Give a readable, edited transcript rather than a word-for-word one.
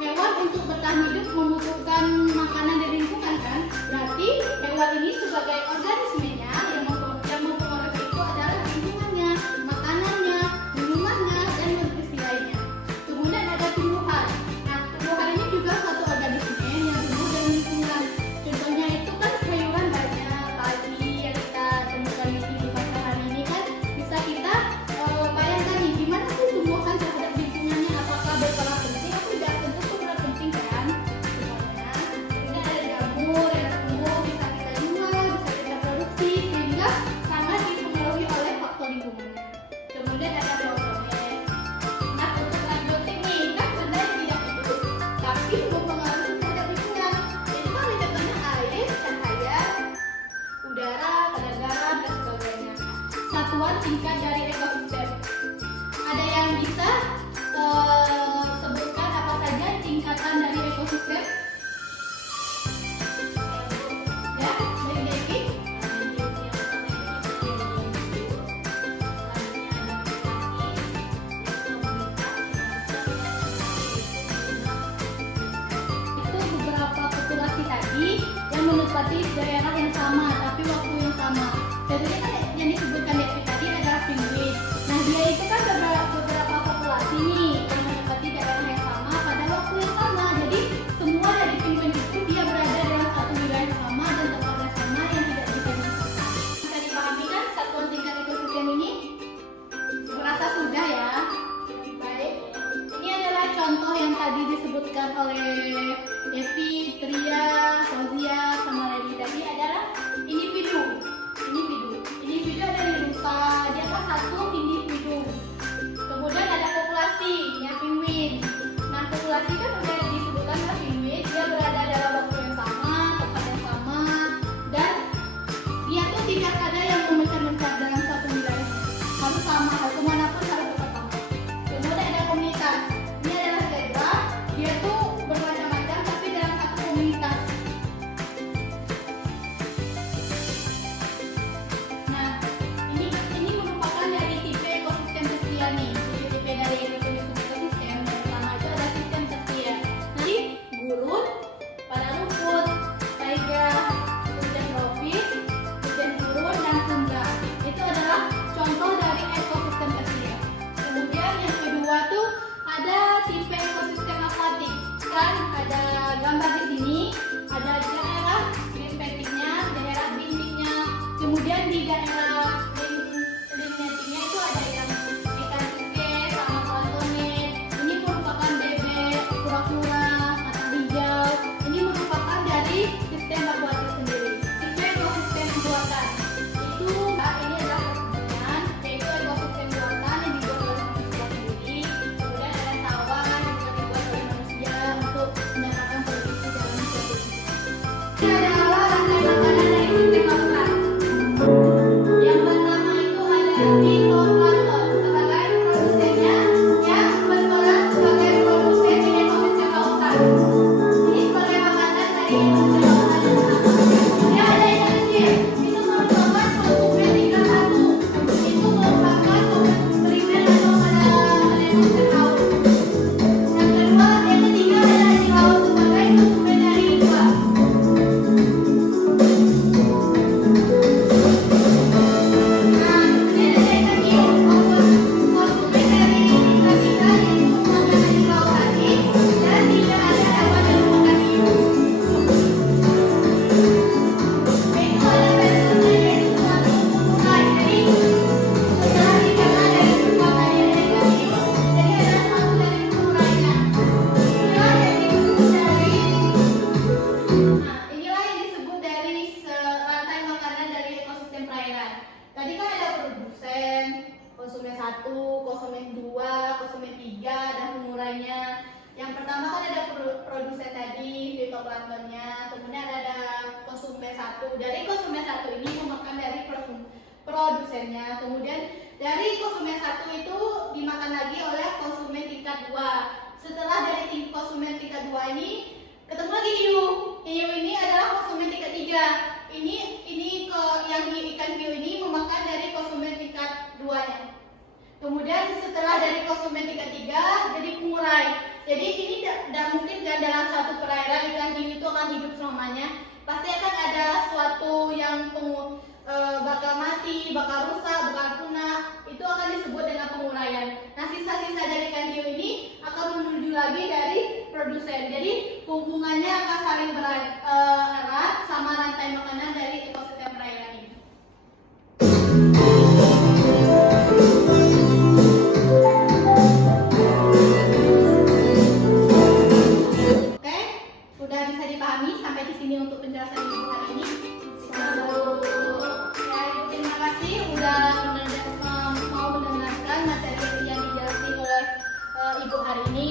hewan untuk bertahan hidup membutuhkan makanan dari lingkungan kan? Berarti hewan ini sebagai organismenya yang mempengaruhi itu adalah lingkungannya, makanannya, minumannya, dan nutrisi lainnya. Kemudian ada tumbuhan. Nah, tumbuhan ini juga satu organisme yang tumbuh dari lingkungan. Contohnya itu kan sayuran banyak, padi yang kita temukan di pasar hari ini kan bisa kita bayangkan nih gimana sih tumbuhan terhadap lingkungannya, apakah berperan penting atau tidak? Tentu berperan penting kan semuanya. Kemudian ada jamur yang tumbuh bisa kita jual, bisa kita produksi sehingga sangat dipengaruhi oleh faktor lingkungannya. Kemudian ada protozoa. Nah, untuk abiotik nih kan benda yang tidak hidup tapi berpengaruh terhadap lingkungan. Itu kan contohnya air, cahaya, udara, kadar garam, dan sebagainya. Satuan tingkat dari ekosistem. Ada yang bisa sebutkan apa saja tingkatan dari ekosistem? Ya, dari Devi. Itu beberapa populasi tadi yang menempati daerah yang sama tapi waktu yang sama. Contohnya kan yang disebutkan Devi tadi adalah penguin. Nah, dia itu kan beberapa populasi nih yang menempati daerah yang sama pada waktu yang sama. Jadi semua dari penguin itu dia berada dalam satu wilayah yang sama dan tempat yang sama yang tidak bisa dipisahkan. Bisa dipahami kan satuan tingkat ekosistem ini? Merasa sudah ya? Baik. Ini adalah contoh yang tadi disebutkan oleh Devi, Tria, Fauzia, sama Lady tadi adalah individu. Individu ada di rusa, dia kan satu individu. Kemudian ada populasi, ya penguin. Nah, populasi kan udah disebutkan ya penguin, dia berada dalam waktu yang sama, tempat yang sama, dan dia tuh tidak ada yang memencar-mencar dalam satu wilayah. Harus sama, kemanapun harus tetap sama. Kemudian ada komunitas. Ini adalah zebra, dia tuh bermacam-macam tapi dalam satu komunitas. Nah, ini merupakan dari tipe ekosistem tersia nih. Jadi tipe dari ekosistem yang pertama itu ada sistem tersia. Nanti gurun, padang rumput, taiga, hujan tropis, hujan gurun, dan tundra. Itu adalah contoh dari ekosistem tersia. Kemudian yang kedua tuh ada tipe ekosistem akwatik. Kan ada gambar di sini, ada daerah limfetiknya, daerah dindingnya. Kemudian di daerah limfetiknya itu ada ikan cuke sama planktonet. Ini merupakan bebek, kura-kura, kacang hijau. Ini merupakan dari sistem akuatik sendiri. Tipe ekosistem buatan itu ini adalah perkebunan, yaitu ekosistem buatan yang dibuat oleh manusia sendiri. Kemudian ada sawah yang juga dibuat oleh manusia untuk mendapatkan produksi dalam produksi. Ini adalah rantai makanan dari sistem lautan. Yang pertama itu ada fitoplankton sebagai produsennya yang berperan sebagai produsen di ekosistem lautan. Ini sebagai makanan dari ekosistem lautan yang sama. Kemudian ada ikan kecil, itu merupakan konsumen tingkat satu. Itu merupakan primer atau pada ekosistem laut. Yang ketiga adalah di laut sebagai konsumen dari limbah. Inilah yang disebut dari rantai makanan dari ekosistem perairan. Tadi kan ada produsen, konsumen 1, konsumen 2, konsumen 3, dan pengurainya. Yang pertama kan ada produsen tadi, fitoplanktonnya. Kemudian ada konsumen 1. Dari konsumen 1 ini memakan dari produsennya. Kemudian dari konsumen 1 itu dimakan lagi oleh konsumen tingkat 2. Setelah dari konsumen tingkat 2 ini ketemu lagi hiu. Hiu ini adalah konsumen tingkat 3. Ini yang di ikan hiu ini memakan dari konsumen tingkat 2-nya. Kemudian setelah dari konsumen tingkat 3 jadi pengurai. Jadi ini mamanya, pasti akan ada suatu yang bakal mati, bakal rusak, bakal punah. Itu akan disebut dengan penguraian. Nah, sisa-sisa dari ikan hiu ini akan menuju lagi dari produsen. Jadi hubungannya akan saling erat sama rantai makanan dari ekosistem perairan ini. Oke, sudah bisa dipahami sampai di sini untuk penjelasan ibu hari ini. Terima kasih udah mau mendengarkan materi yang dijelaskan oleh ibu hari ini.